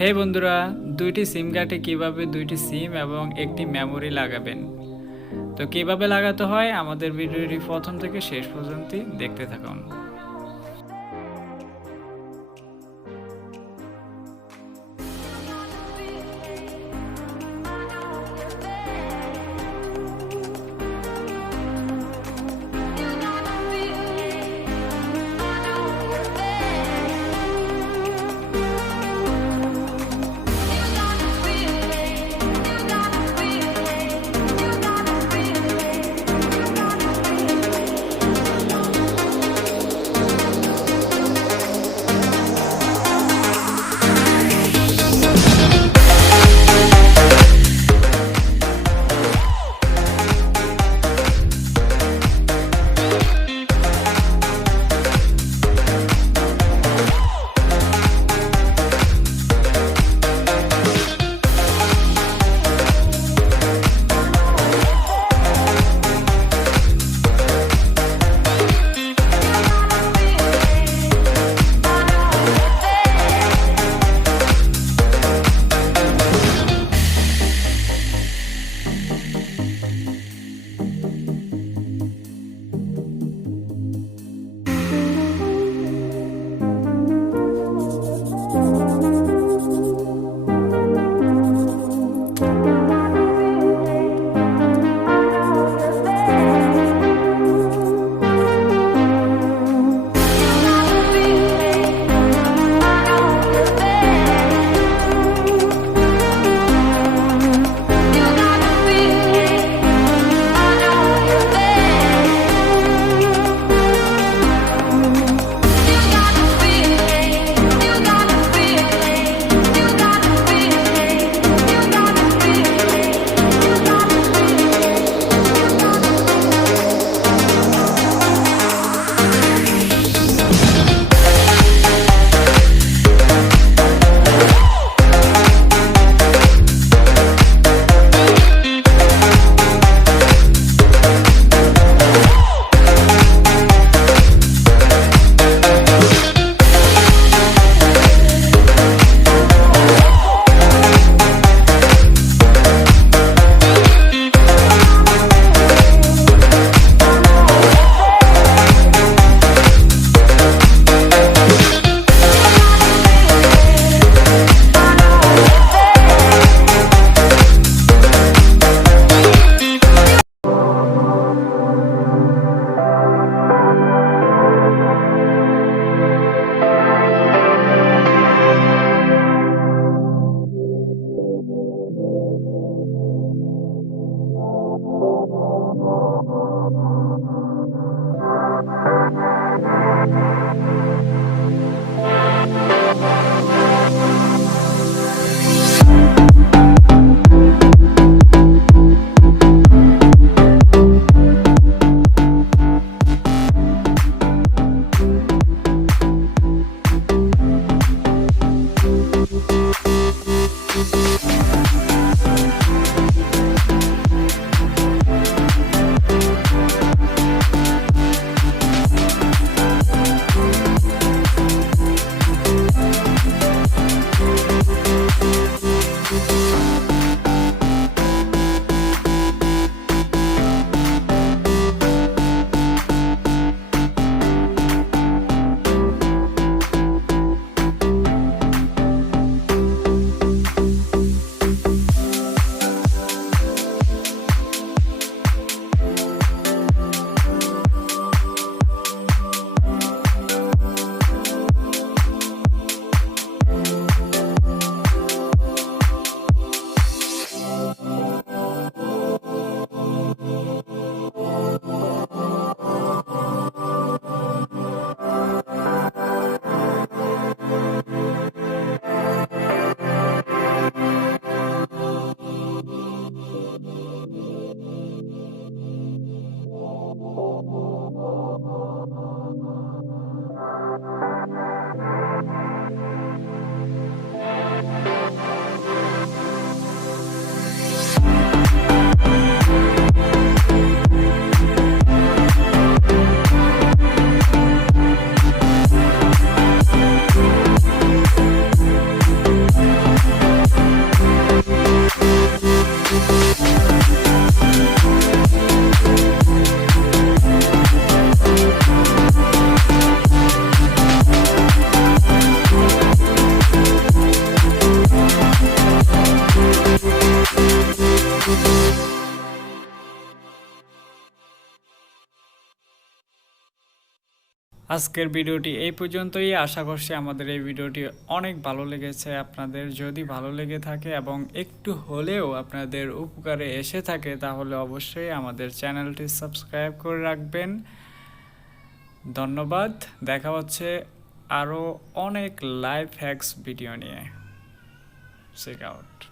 হে বন্ধুরা, দুইটি সিম কার্ডে কিভাবে দুইটি সিম এবং একটি মেমোরি লাগাবেন। তো কিভাবে লাগাতে হয় আমাদের ভিডিওটি প্রথম থেকে শেষ পর্যন্ত দেখতে থাকুন। আজকের ভিডিওটি এই পর্যন্তই। আশা করছি আমাদের এই ভিডিওটি অনেক ভালো লেগেছে আপনাদের। যদি ভালো লেগে থাকে এবং একটু হলেও আপনাদের উপকারে এসে থাকে তাহলে অবশ্যই আমাদের চ্যানেলটি সাবস্ক্রাইব করে রাখবেন। ধন্যবাদ। দেখা হচ্ছে আরও অনেক লাইফ হ্যাক্স ভিডিও নিয়ে। Check out.